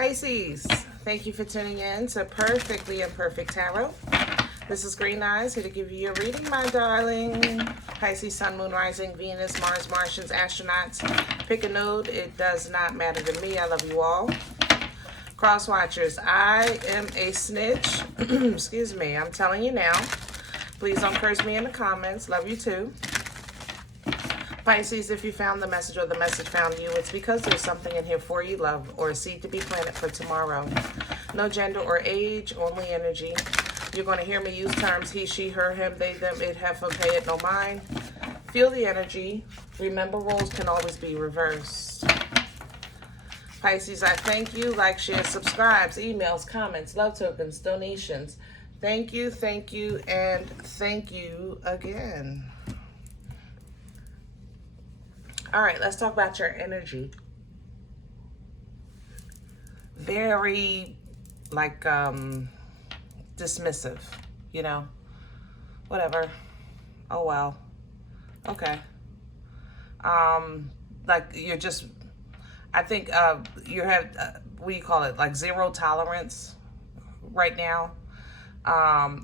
Pisces, thank you for tuning in to Perfectly Imperfect Tarot. This is Green Eyes, here to give you your reading, my darling. Pisces, Sun, Moon, Rising, Venus, Mars, Martians, astronauts. Pick a node. It does not matter to me. I love you all. Cross watchers, I am a snitch. Excuse me, I'm telling you now. Please don't curse me in the comments. Love you too. Pisces, if you found the message or the message found you, it's because there's something in here for you, love, or a seed to be planted for tomorrow. No gender or age, only energy. You're going to hear me use terms he, she, her, him, they, them, it, have, okay, it, no, mine. Feel the energy. Remember, roles can always be reversed. Pisces, I thank you. Like, share, subscribes, emails, comments, love tokens, donations. Thank you, and thank you again. All right, let's talk about your energy. Very, like, dismissive, you know? Whatever. Oh, well. Okay. Like, you're just, I think you have, what do you call it? Like, zero tolerance right now.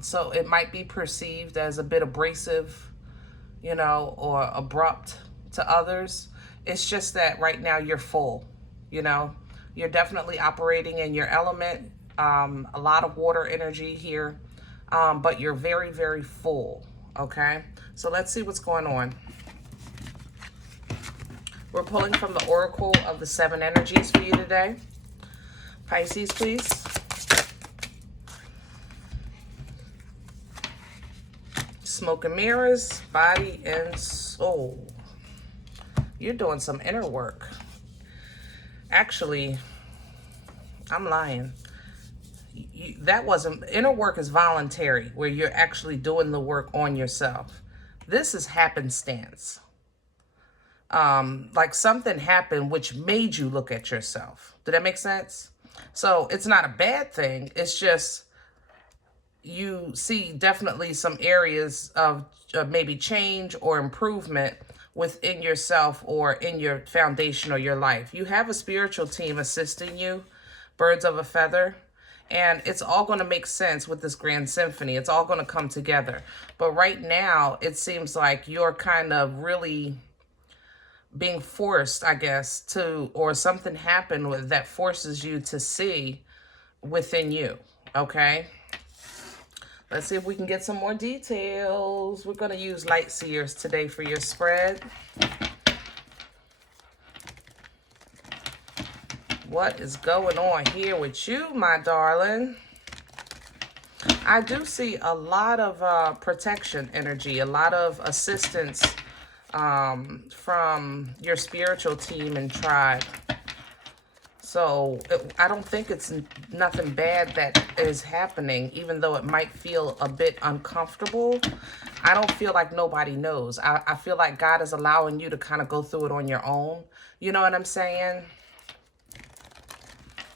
So it might be perceived as a bit abrasive, you know, or abrupt to others. It's just that right now you're full, you know, you're definitely operating in your element, a lot of water energy here, but you're very, very full. Okay, so let's see what's going on. We're pulling from the Oracle of the 7 energies for you today. Pisces, please. Smoke and mirrors, body and soul. You're doing some inner work. Actually, I'm lying. That wasn't, inner work is voluntary, where you're actually doing the work on yourself. This is happenstance. Like something happened which made you look at yourself. Did that make sense? So it's not a bad thing. It's just you see definitely some areas of maybe change or improvement within yourself or in your foundation or your life. You have a spiritual team assisting you, birds of a feather, and it's all going to make sense with this grand symphony. It's all going to come together. But right now, it seems like you're kind of really being forced, I guess, to, or something happened that forces you to see within you, okay? Let's see if we can get some more details. We're going to use light seers today for your spread. What is going on here with you, my darling? I do see a lot of protection energy, a lot of assistance from your spiritual team and tribe. So I don't think it's nothing bad that is happening, even though it might feel a bit uncomfortable. I don't feel like nobody knows. I feel like God is allowing you to kind of go through it on your own. You know what I'm saying?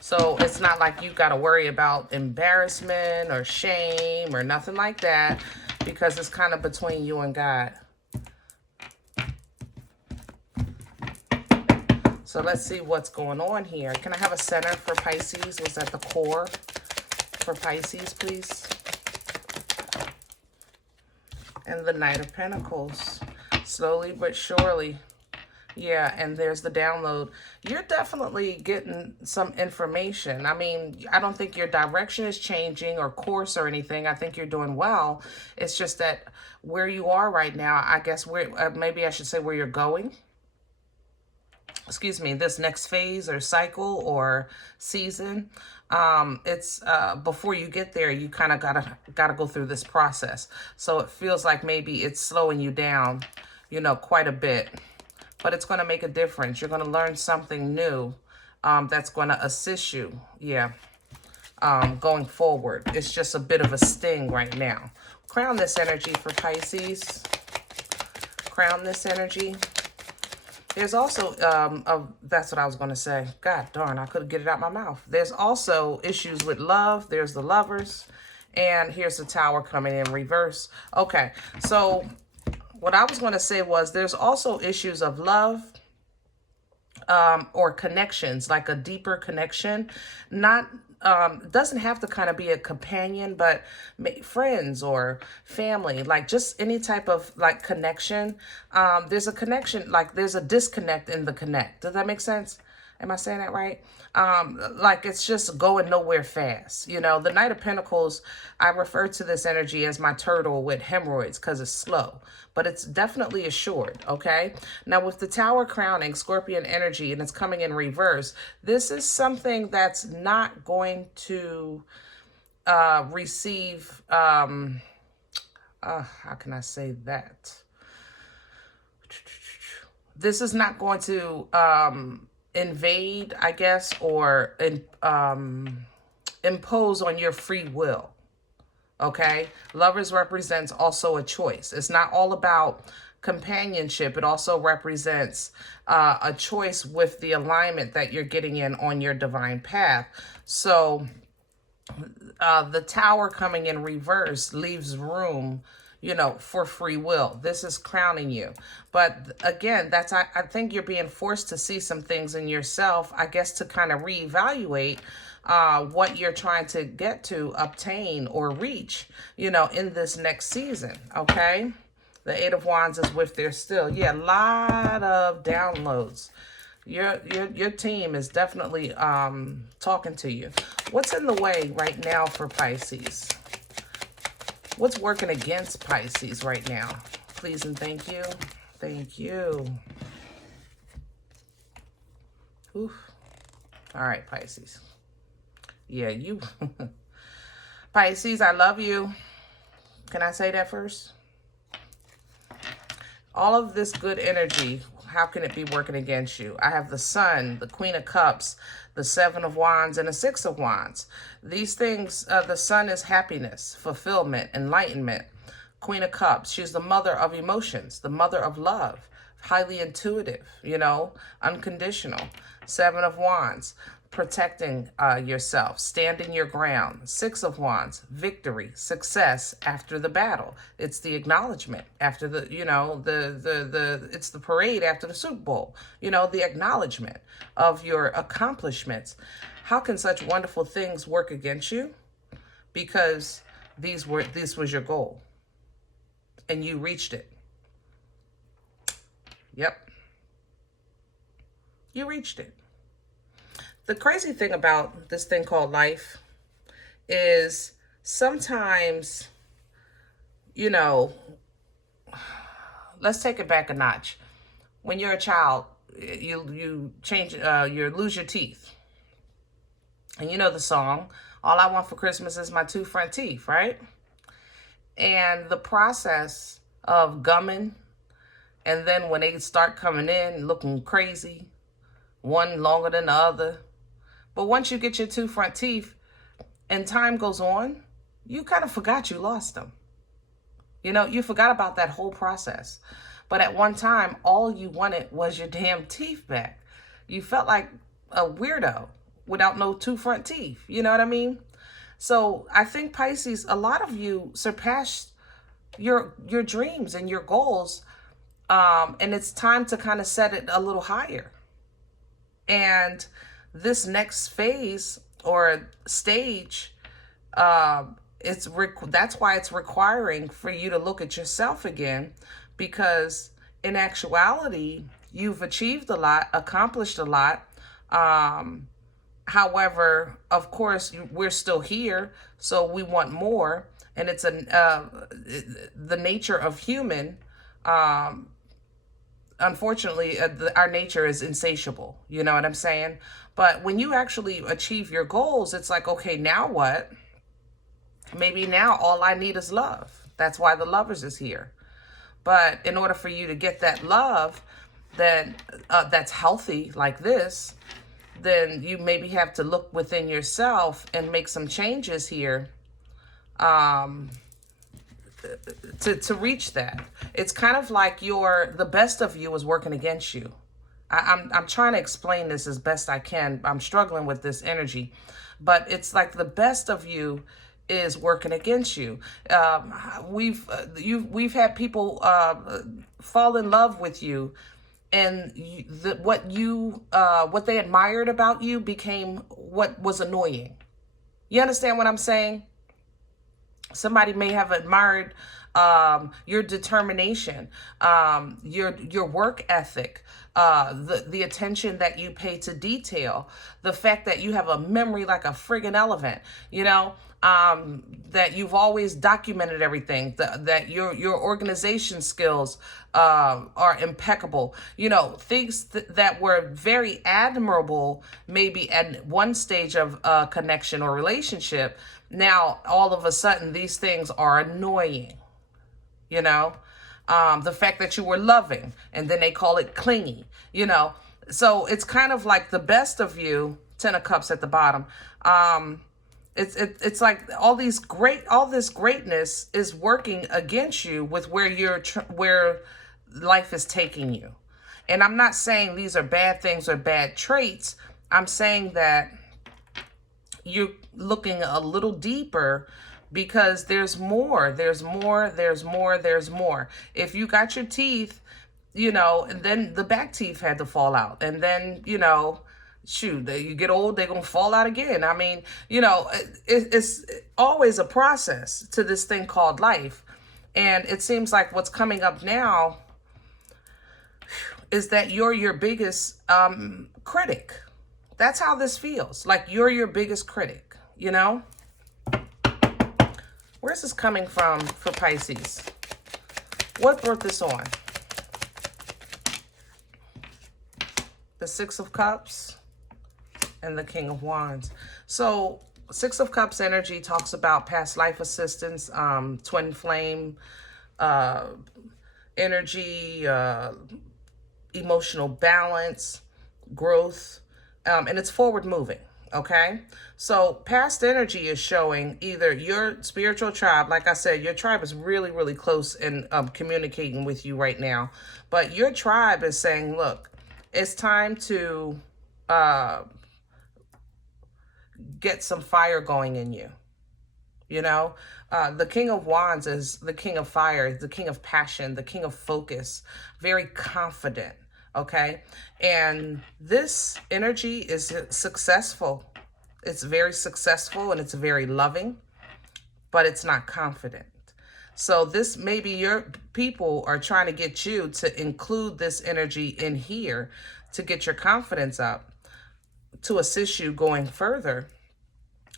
So it's not like you got to worry about embarrassment or shame or nothing like that, because it's kind of between you and God. So let's see what's going on here. Can I have a center for Pisces? Was that the core for Pisces, please? And the Knight of Pentacles. Slowly but surely. Yeah, and there's the download. You're definitely getting some information. I mean, I don't think your direction is changing or course or anything. I think you're doing well. It's just that where you are right now, I guess, where maybe I should say where you're going. Excuse me, this next phase or cycle or season, it's before you get there, you kind of gotta go through this process. So it feels like maybe it's slowing you down, you know, quite a bit, but it's going to make a difference. You're going to learn something new that's going to assist you, yeah, going forward. It's just a bit of a sting right now. Crown this energy for Pisces. Crown this energy. There's also, that's what I was going to say. God darn, I couldn't get it out my mouth. There's also issues with love. There's the Lovers. And here's the Tower coming in reverse. Okay, so what I was going to say was there's also issues of love, or connections, like a deeper connection. Not doesn't have to kind of be a companion, but friends or family, like just any type of like connection. There's a connection, like there's a disconnect in the connect. Does that make sense? Am I saying that right? Like it's just going nowhere fast. You know, the Knight of Pentacles, I refer to this energy as my turtle with hemorrhoids because it's slow, but it's definitely assured, okay? Now with the Tower crowning, Scorpion energy, and it's coming in reverse, this is something that's not going to receive, how can I say that? This is not going to invade, I guess, or impose on your free will. Okay, Lovers represents also a choice. It's not all about companionship. It also represents a choice with the alignment that you're getting in on your divine path. So the Tower coming in reverse leaves room, you know, for free will. This is crowning you. But again, that's, I think you're being forced to see some things in yourself, I guess, to kind of reevaluate what you're trying to get to, obtain, or reach, you know, in this next season, okay? The Eight of Wands is with there still. Yeah, a lot of downloads. Your team is definitely talking to you. What's in the way right now for Pisces? What's working against Pisces right now? Please and thank you. Thank you. Oof. All right, Pisces. Yeah, you. Pisces, I love you. Can I say that first? All of this good energy, how can it be working against you? I have the Sun, the Queen of Cups, the Seven of Wands, and the Six of Wands. These things, the Sun is happiness, fulfillment, enlightenment. Queen of Cups, she's the mother of emotions, the mother of love, highly intuitive, you know, unconditional. Seven of Wands, protecting yourself, standing your ground. Six of Wands, victory, success after the battle. It's the acknowledgement after the, you know, it's the parade after the Super Bowl, you know, the acknowledgement of your accomplishments. How can such wonderful things work against you? Because this was your goal and you reached it. Yep. You reached it. The crazy thing about this thing called life is sometimes, you know, let's take it back a notch. When you're a child, you lose your teeth. And you know the song, all I want for Christmas is my 2 front teeth, right? And the process of gumming, and then when they start coming in looking crazy, one longer than the other. But once you get your 2 front teeth and time goes on, you kind of forgot you lost them. You know, you forgot about that whole process. But at one time, all you wanted was your damn teeth back. You felt like a weirdo without no 2 front teeth. You know what I mean? So I think Pisces, a lot of you surpassed your dreams and your goals. And it's time to kind of set it a little higher. And this next phase or stage, that's why it's requiring for you to look at yourself again, because in actuality, you've achieved a lot, accomplished a lot. However, of course, we're still here, so we want more, and it's the nature of human. Unfortunately, our nature is insatiable. You know what I'm saying? But when you actually achieve your goals, it's like, okay, now what? Maybe now all I need is love. That's why the Lovers is here. But in order for you to get that love, then that's healthy like this, then you maybe have to look within yourself and make some changes here to reach that. It's kind of like the best of you is working against you. I'm trying to explain this as best I can. I'm struggling with this energy, but it's like the best of you is working against you. We've had people fall in love with you and what they admired about you became what was annoying. You understand what I'm saying? Somebody may have admired your determination, your work ethic, the attention that you pay to detail, the fact that you have a memory like a friggin' elephant, you know, that you've always documented everything, that your organization skills are impeccable, you know, things that were very admirable maybe at one stage of connection or relationship. Now, all of a sudden, these things are annoying, you know? The fact that you were loving, and then they call it clingy, you know? So it's kind of like the best of you, 10 of Cups at the bottom. It's like all this greatness is working against you with where life is taking you. And I'm not saying these are bad things or bad traits. I'm saying that you're looking a little deeper because there's more. If you got your teeth, you know, and then the back teeth had to fall out. And then, you know, shoot, you get old, they're going to fall out again. I mean, you know, it's always a process to this thing called life. And it seems like what's coming up now is that you're your biggest critic. That's how this feels. Like you're your biggest critic, you know? Where's this coming from for Pisces? What brought this on? The Six of Cups and the King of Wands. So Six of Cups energy talks about past life assistance, twin flame energy, emotional balance, growth, and it's forward moving, okay? So past energy is showing either your spiritual tribe, like I said, your tribe is really, really close and communicating with you right now. But your tribe is saying, look, it's time to get some fire going in you. You know, the King of Wands is the King of Fire, the King of Passion, the King of Focus, very confident, okay? And this energy is successful. It's very successful and it's very loving, but it's not confident. So this, maybe your people are trying to get you to include this energy in here to get your confidence up, to assist you going further.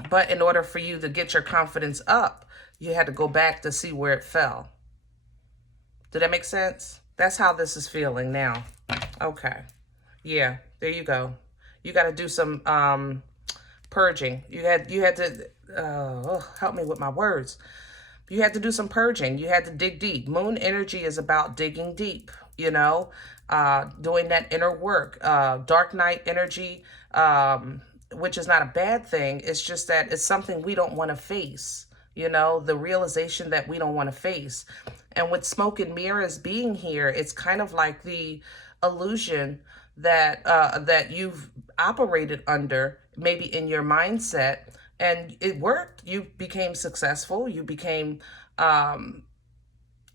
But in order for you to get your confidence up, you had to go back to see where it fell. Did that make sense? That's how this is feeling now. Okay. Yeah, there you go. You got to do some purging. You had to, help me with my words. You had to do some purging. You had to dig deep. Moon energy is about digging deep, you know, doing that inner work. Dark night energy, which is not a bad thing. It's just that it's something we don't want to face, you know, the realization that we don't want to face. And with smoke and mirrors being here, it's kind of like the illusion that that you've operated under, maybe in your mindset, and it worked. You became successful. You became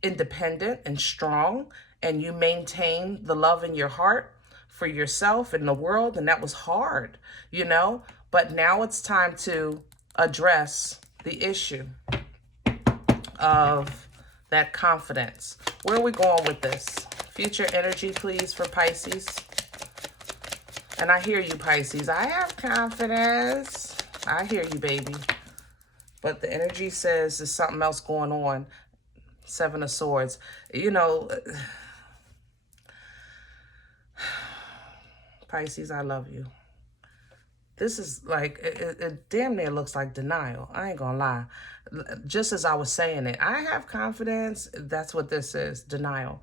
independent and strong, and you maintained the love in your heart for yourself and the world, and that was hard, you know? But now it's time to address the issue of that confidence. Where are we going with this? Future energy, please, for Pisces. And I hear you, Pisces. I have confidence. I hear you, baby. But the energy says there's something else going on. Seven of Swords. You know, Pisces, I love you. This is like, it damn near looks like denial. I ain't gonna lie. Just as I was saying it, I have confidence. That's what this is, denial.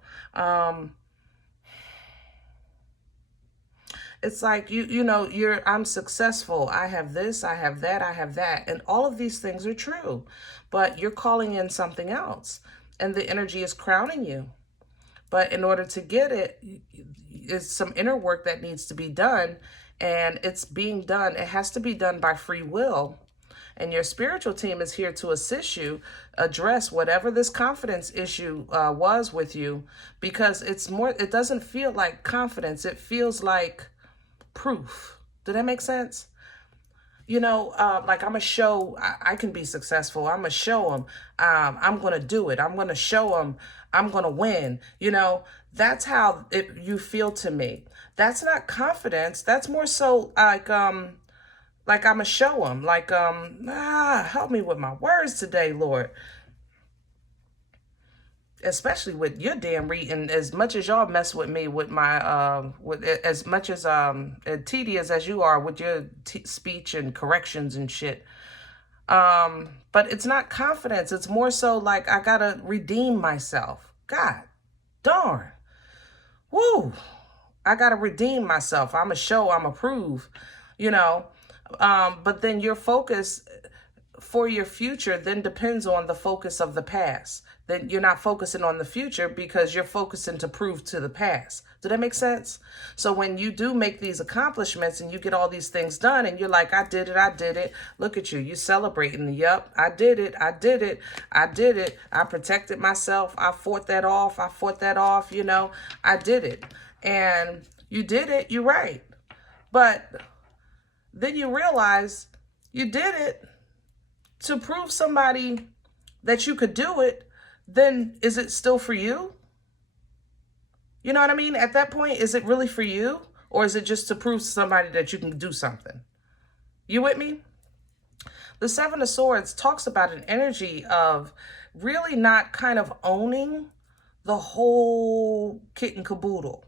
It's like, you know, I'm successful. I have this, I have that, I have that. And all of these things are true. But you're calling in something else. And the energy is crowning you. But in order to get it, it's some inner work that needs to be done. And it's being done. It has to be done by free will. And your spiritual team is here to assist you address whatever this confidence issue was with you, because it doesn't feel like confidence. It feels like proof. Did that make sense? You know, like I'm a show, I can be successful. I'm going to show them I'm going to do it. I'm going to show them I'm going to win. You know, that's how you feel to me. That's not confidence. That's more so like I'm going to show them. Like, help me with my words today, Lord. Especially with your damn reading, as much as y'all mess with me with my, with as much as tedious as you are with your speech and corrections and shit. But it's not confidence. It's more so like I gotta redeem myself. God darn. Woo. I gotta redeem myself. I'm a show, I'm a prove, you know. But then your focus for your future then depends on the focus of the past. Then you're not focusing on the future because you're focusing to prove to the past. Does that make sense? So when you do make these accomplishments and you get all these things done and you're like, I did it. Look at you. You celebrating. Yep, I did it. I protected myself. I fought that off. You know, I did it. And you did it. You're right. But then you realize you did it to prove somebody that you could do it. Then is it still for you? You know what I mean? At that point, is it really for you? Or is it just to prove to somebody that you can do something? You with me? The Seven of Swords talks about an energy of really not kind of owning the whole kit and caboodle.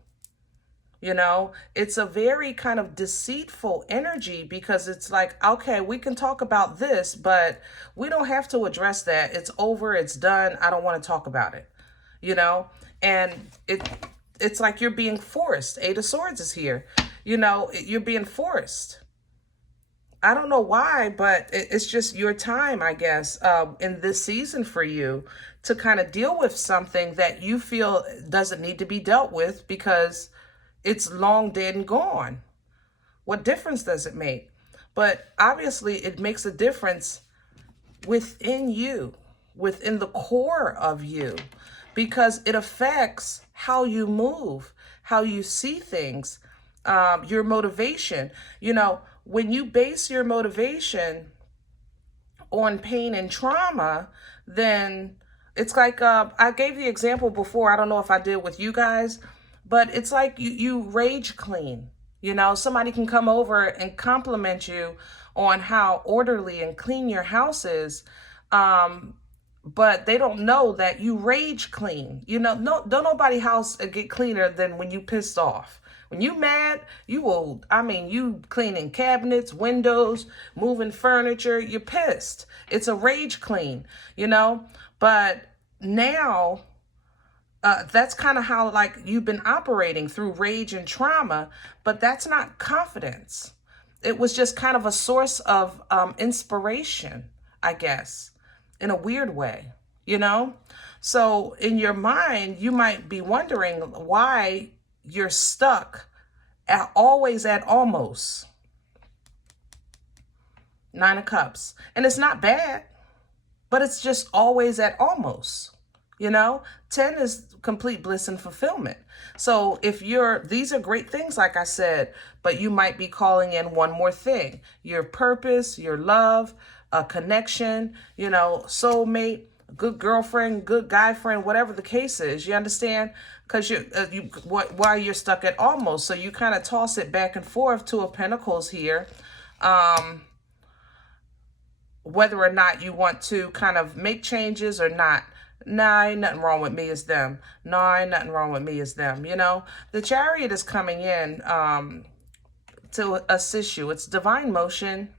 You know, it's a very kind of deceitful energy because it's like, okay, we can talk about this, but we don't have to address that. It's over. It's done. I don't want to talk about it, you know, and it's like you're being forced. Eight of Swords is here. You know, you're being forced. I don't know why, but it's just your time, I guess, in this season for you to kind of deal with something that you feel doesn't need to be dealt with because it's long dead and gone. What difference does it make? But obviously it makes a difference within you, within the core of you, because it affects how you move, how you see things, your motivation. You know, when you base your motivation on pain and trauma, then it's like, I gave the example before, I don't know if I did with you guys, but it's like you rage clean. You know, somebody can come over and compliment you on how orderly and clean your house is, but they don't know that you rage clean. You know, don't nobody house get cleaner than when you pissed off. When you mad, you cleaning cabinets, windows, moving furniture, you're pissed. It's a rage clean, you know, but now that's kind of how like you've been operating through rage and trauma, but that's not confidence. It was just kind of a source of inspiration, I guess, in a weird way, you know? So in your mind, you might be wondering why you're stuck always at almost. Nine of Cups. And it's not bad, but it's just always at almost. You know, 10 is complete bliss and fulfillment. So if these are great things, like I said, but you might be calling in one more thing, your purpose, your love, a connection, you know, soulmate, good girlfriend, good guy friend, whatever the case is, you understand? Because why you're stuck at almost. So you kind of toss it back and forth to a Pentacles here. Whether or not you want to kind of make changes or not. Nah, ain't nothing wrong with me, it's them. No, ain't nothing wrong with me, it's them. You know, the Chariot is coming in to assist you. It's divine motion.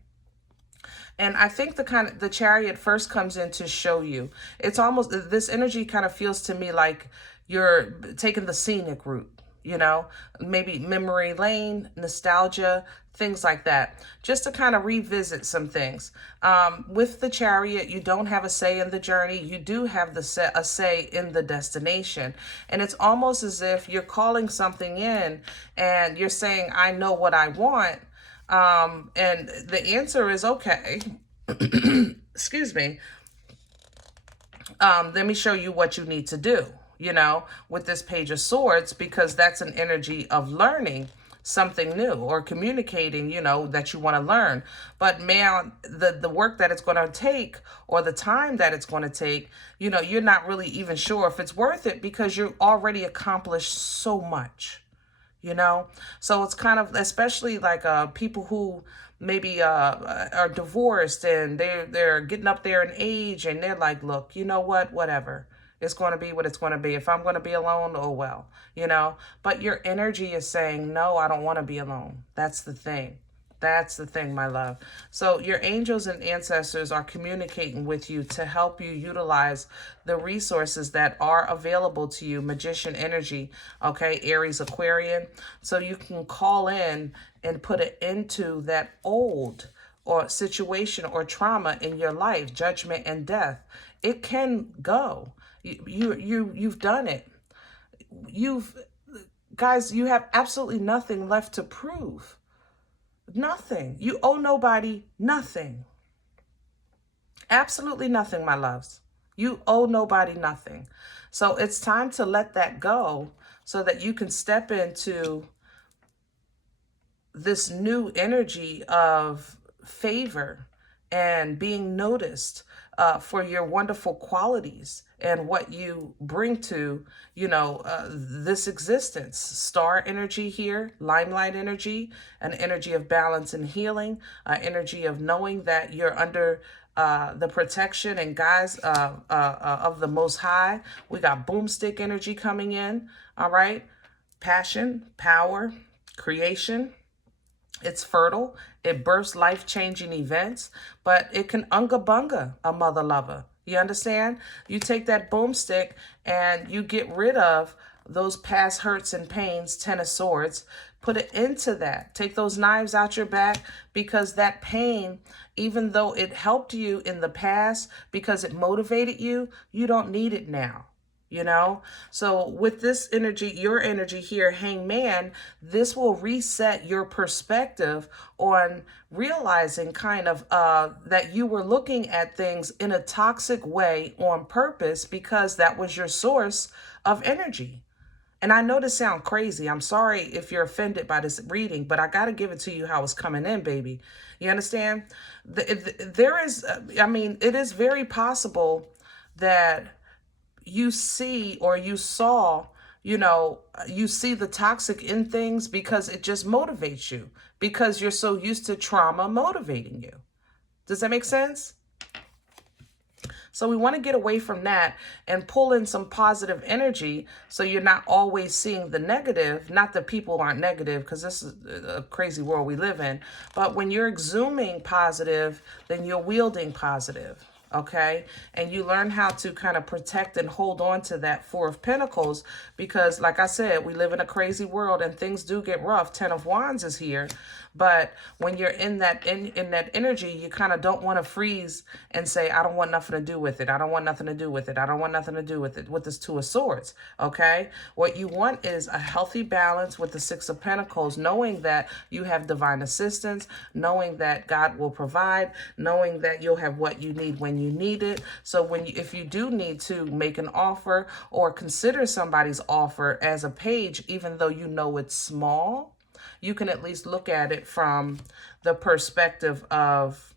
And I think the Chariot first comes in to show you. It's almost, this energy kind of feels to me like you're taking the scenic route, you know, maybe memory lane, nostalgia, things like that, just to kind of revisit some things. With the Chariot, you don't have a say in the journey. You do have a say in the destination. And it's almost as if you're calling something in and you're saying, I know what I want. And the answer is, okay, excuse me, let me show you what you need to do, you know, with this Page of Swords, because that's an energy of learning something new or communicating, you know, that you want to learn. But man, the work that it's going to take, or the time that it's going to take, you know, you're not really even sure if it's worth it, because you're already accomplished so much, you know. So it's kind of, especially like people who maybe are divorced, and they're getting up there in age, and they're like, look, you know what, whatever, it's going to be what it's going to be. If I'm going to be alone, oh well, you know. But your energy is saying, no, I don't want to be alone. That's the thing. That's the thing, my love. So your angels and ancestors are communicating with you to help you utilize the resources that are available to you. Magician energy, okay, Aries, Aquarian. So you can call in and put it into that old or situation or trauma in your life, judgment and death. It can go. You've done it. Guys, you have absolutely nothing left to prove. Nothing. You owe nobody nothing. Absolutely nothing, my loves. You owe nobody nothing. So it's time to let that go so that you can step into this new energy of favor and being noticed for your wonderful qualities and what you bring to, you know, this existence. Star energy here, limelight energy, an energy of balance and healing, energy of knowing that you're under the protection and guise of the Most High. We got boomstick energy coming in, all right? Passion, power, creation. It's fertile. It births life-changing events, but it can unga-bunga a mother lover. You understand? You take that boomstick and you get rid of those past hurts and pains, Ten of Swords. Put it into that. Take those knives out your back, because that pain, even though it helped you in the past because it motivated you, you don't need it now. You know, so with this energy, your energy here, Hangman, this will reset your perspective on realizing kind of that you were looking at things in a toxic way on purpose, because that was your source of energy. And I know this sounds crazy. I'm sorry if you're offended by this reading, but I got to give it to you how it's coming in, baby. You understand? There is, I mean, it is very possible that you see, or you saw, you know, you see the toxic in things because it just motivates you, because you're so used to trauma motivating you. Does that make sense? So we want to get away from that and pull in some positive energy, so you're not always seeing the negative. Not that people aren't negative, because this is a crazy world we live in. But when you're exhuming positive, then you're wielding positive. Okay, and you learn how to kind of protect and hold on to that Four of Pentacles, because like I said, we live in a crazy world and things do get rough. Ten of Wands is here, but when you're in that that energy, you kind of don't want to freeze and say, I don't want nothing to do with it. I don't want nothing to do with it. I don't want nothing to do with it, with this Two of Swords. Okay, what you want is a healthy balance with the Six of Pentacles, knowing that you have divine assistance, knowing that God will provide, knowing that you'll have what you need when you need it. So when if you do need to make an offer or consider somebody's offer as a page, even though you know it's small, you can at least look at it from the perspective of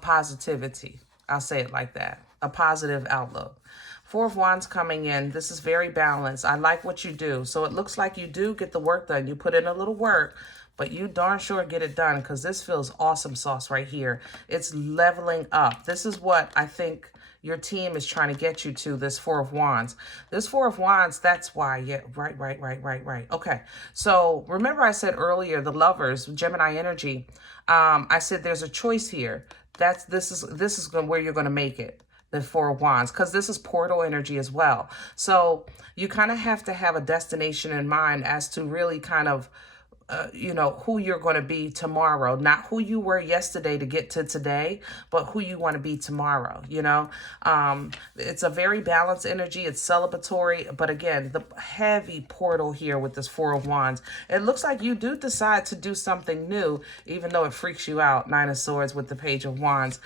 positivity. I'll say it like that. A positive outlook. Four of Wands coming in. This is very balanced. I like what you do. So it looks like you do get the work done. You put in a little work, but you darn sure get it done, because this feels awesome sauce right here. It's leveling up. This is what I think your team is trying to get you to, this Four of Wands. This Four of Wands, that's why. Yeah, right. Okay, so remember I said earlier, the lovers, Gemini energy, I said there's a choice here. This is where you're going to make it, the Four of Wands, because this is portal energy as well. So you kind of have to have a destination in mind as to really kind of you know, who you're going to be tomorrow, not who you were yesterday to get to today, but who you want to be tomorrow. You know, it's a very balanced energy. It's celebratory. But again, the heavy portal here with this Four of Wands, it looks like you do decide to do something new, even though it freaks you out. Nine of Swords with the Page of Wands.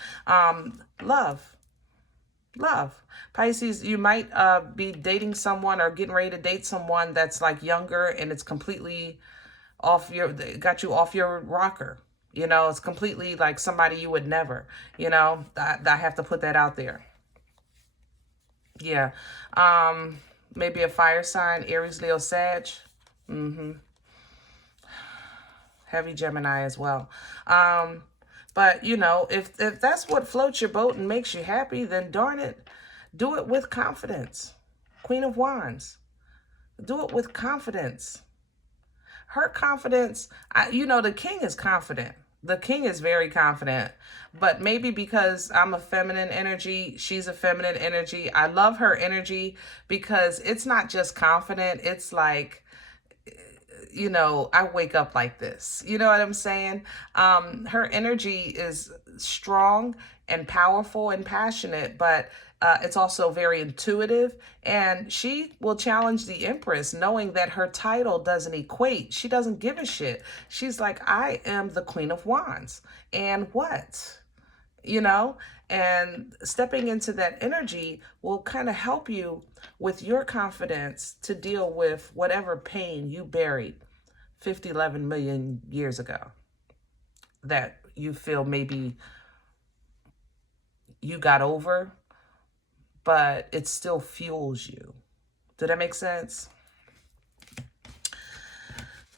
Love. Pisces, you might be dating someone or getting ready to date someone that's like younger, and it's completely got you off your rocker. You know, it's completely like somebody you would never, you know, I have to put that out there. Yeah. Maybe a fire sign, Aries, Leo, Sag. Heavy Gemini as well. But, you know, if that's what floats your boat and makes you happy, then darn it, do it with confidence. Queen of Wands. Do it with confidence. Her confidence, you know, the king is confident. The king is very confident. But maybe because I'm a feminine energy, she's a feminine energy. I love her energy because it's not just confident. It's like, you know, I wake up like this. You know what I'm saying? Her energy is strong and powerful and passionate, but it's also very intuitive. And she will challenge the Empress knowing that her title doesn't equate. She doesn't give a shit. She's like, I am the Queen of Wands. And what? You know, and stepping into that energy will kind of help you with your confidence to deal with whatever pain you buried 50, 11 million years ago that you feel maybe you got over, but it still fuels you. Did that make sense?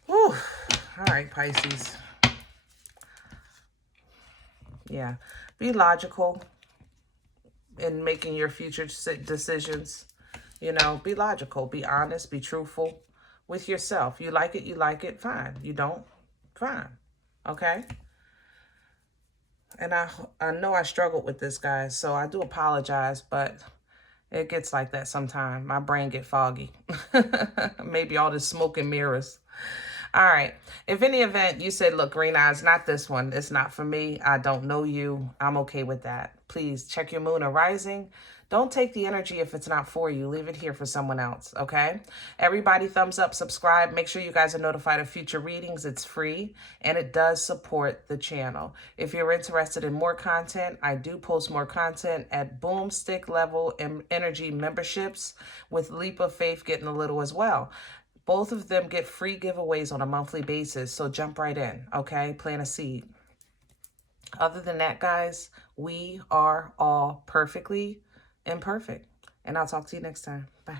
Whew. All right, Pisces. Yeah. Be logical in making your future decisions. You know, be logical, be honest, be truthful with yourself. You like it, fine. You don't, fine. Okay? And I know I struggled with this, guys, so I do apologize, but it gets like that sometimes. My brain get foggy. Maybe all this smoke and mirrors. All right. If in the event you said, look, Green Eyes, not this one. It's not for me. I don't know you. I'm okay with that. Please check your moon or rising. Don't take the energy if it's not for you. Leave it here for someone else, okay? Everybody, thumbs up, subscribe. Make sure you guys are notified of future readings. It's free, and it does support the channel. If you're interested in more content, I do post more content at boomstick level energy memberships, with Leap of Faith getting a little as well. Both of them get free giveaways on a monthly basis, so jump right in, okay? Plant a seed. Other than that, guys, we are all perfectly imperfect. And I'll talk to you next time. Bye.